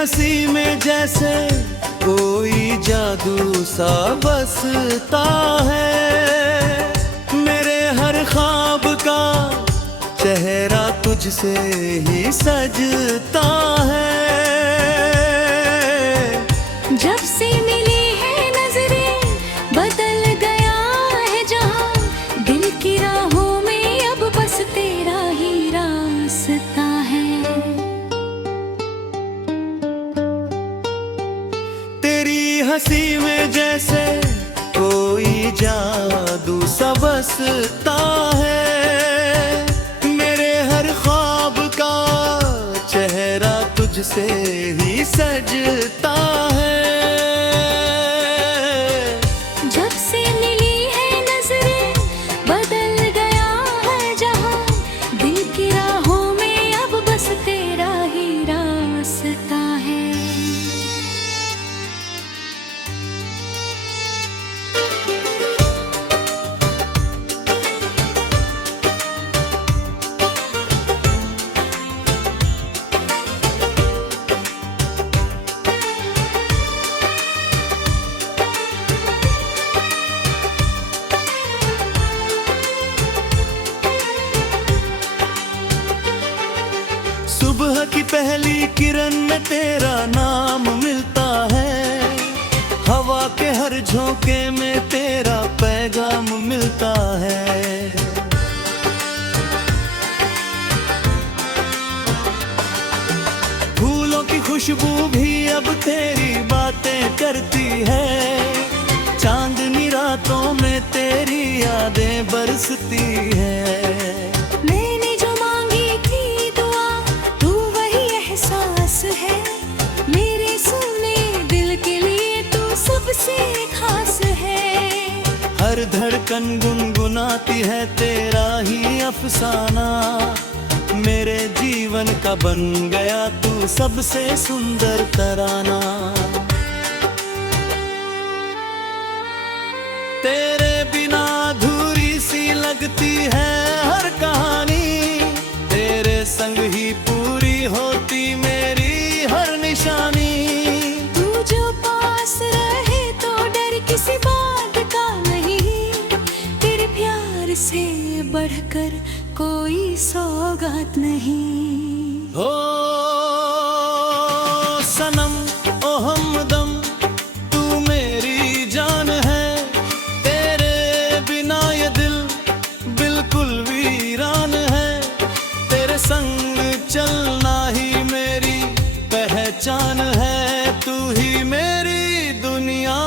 हंसी में जैसे कोई जादू सा बसता है। मेरे हर ख्वाब का चेहरा तुझसे ही सजता है। जब से मिली है नजरें बदल गया है जहां, दिल की राहों में अब बस तेरा ही रास्ता है। तेरी हंसी में जैसे कोई जादू सा बसता है। मेरे हर ख्वाब का चेहरा तुझसे ही सजता है। जब से मिली है नजरें बदल गया है जहां, दिल की राहों में अब बस तेरा ही रास्ता है। सुबह की पहली किरण में तेरा नाम मिलता है। हवा के हर झोंके में तेरा पैगाम मिलता है। फूलों की खुशबू भी अब तेरी बातें करती है। चांदनी रातों में तेरी यादें बरसती है। हर धड़कन गुनगुनाती है तेरा ही अफसाना। मेरे जीवन का बन गया तू सबसे सुंदर तराना। तेरे बिना अधूरी सी लगती है हर कहानी। तेरे संग ही पूरी होती मेरी हर निशानी। तू जो पास रहे तो डर किसी बात का नहीं, तेरे प्यार से बढ़कर कोई सौगात नहीं। हो सनम ओ हमदम तू मेरी जान है। तेरे बिना ये दिल बिल्कुल वीरान है। तेरे संग चलना ही मेरी पहचान है। तू ही मेरी दुनिया,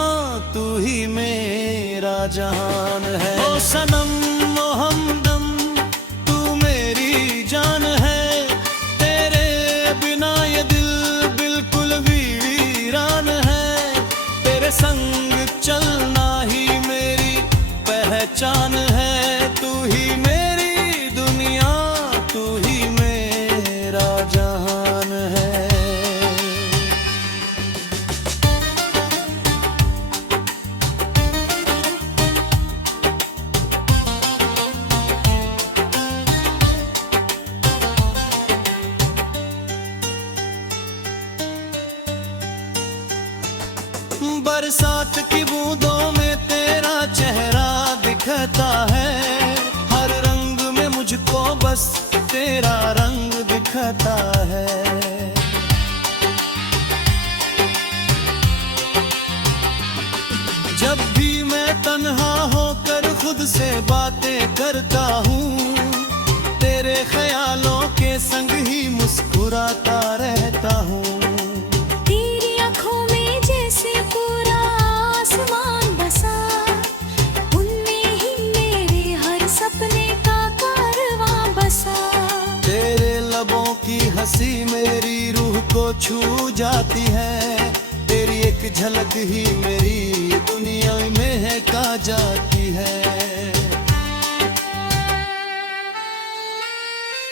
तू ही मेरा जहान है। ओ सनम ओ हमदम तू मेरी जान है। तेरे बिना ये दिल बिल्कुल वीरान है। तेरे संग चलना ही मेरी पहचान है। तू ही मेरी दुनिया, तू ही मेरा जहान है। बरसात की बूंदों में तेरा चेहरा दिखता है। हर रंग में मुझको बस तेरा रंग दिखता है। जब भी मैं तन्हा होकर खुद से बातें करता हूँ, तेरे ख्यालों के संग ही मुस्कुराता रहता हूँ। हंसी मेरी रूह को छू जाती है। तेरी एक झलक ही मेरी दुनिया में महका जाती है।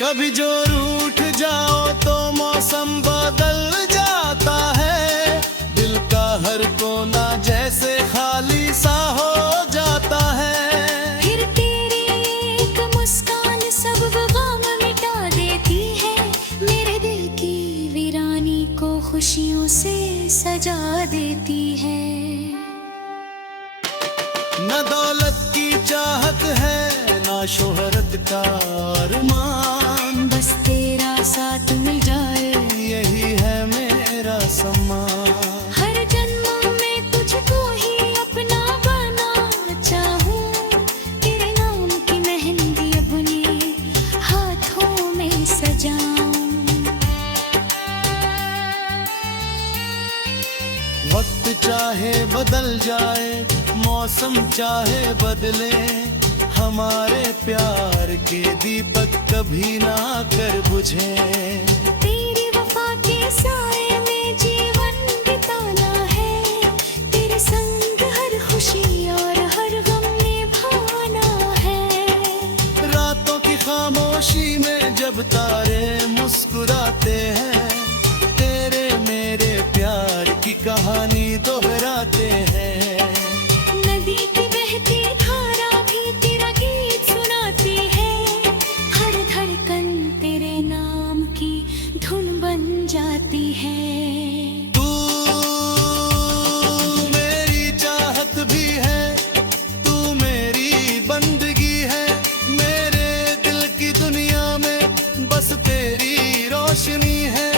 कभी जो रूठ जाओ तो मौसम बदल जाता है। दिल का हर कोना जैसे खाली सा हो जाता है। फिर तेरी एक मुस्कान सब गम मिटा देती है। मेरे दिल की वीरानी को खुशियों शोहरत का अरमान, बस तेरा साथ मिल जाए यही है मेरा सम्मान। हर जन्म में तुझको ही अपना बना चाहूं, तेरे नाम की मेहंदी अपने हाथों में सजाऊं। वक्त चाहे बदल जाए, मौसम चाहे बदले, हमारे प्यार के दीपक कभी ना कर बुझे। तेरी वफा के साए में जीवन बिताना है, तेरे संग हर खुशी और हर गम निभाना है। रातों की खामोशी में जब तारे मुस्कुराते हैं, तेरे मेरे प्यार की कहानी दोहराते हैं। नदी की बहती धारा भी तेरा गीत सुनाती है, हर धड़कन तेरे नाम की धुन बन जाती है। तू मेरी चाहत भी है, तू मेरी बंदगी है, मेरे दिल की दुनिया में बस तेरी रोशनी है।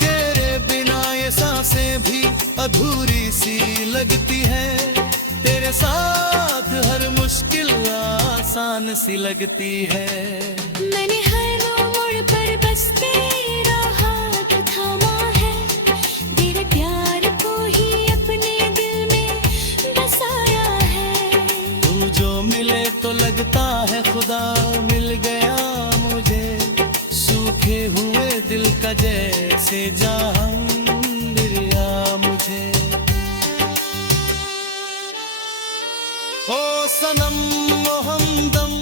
तेरे बिना ये सांसें भी अधूरी सी लगती है, तेरे साथ हर मुश्किल आसान सी लगती है। मैंने हर मोड़ पर बस तेरा हाथ थामा है, तेरे प्यार को ही अपने दिल में बसाया है। तू जो मिले तो लगता है खुदा मिल गया मुझे, सूखे हुए दिल का जैसे जहां मिल गया मुझे। ओ सनम ओ हमदम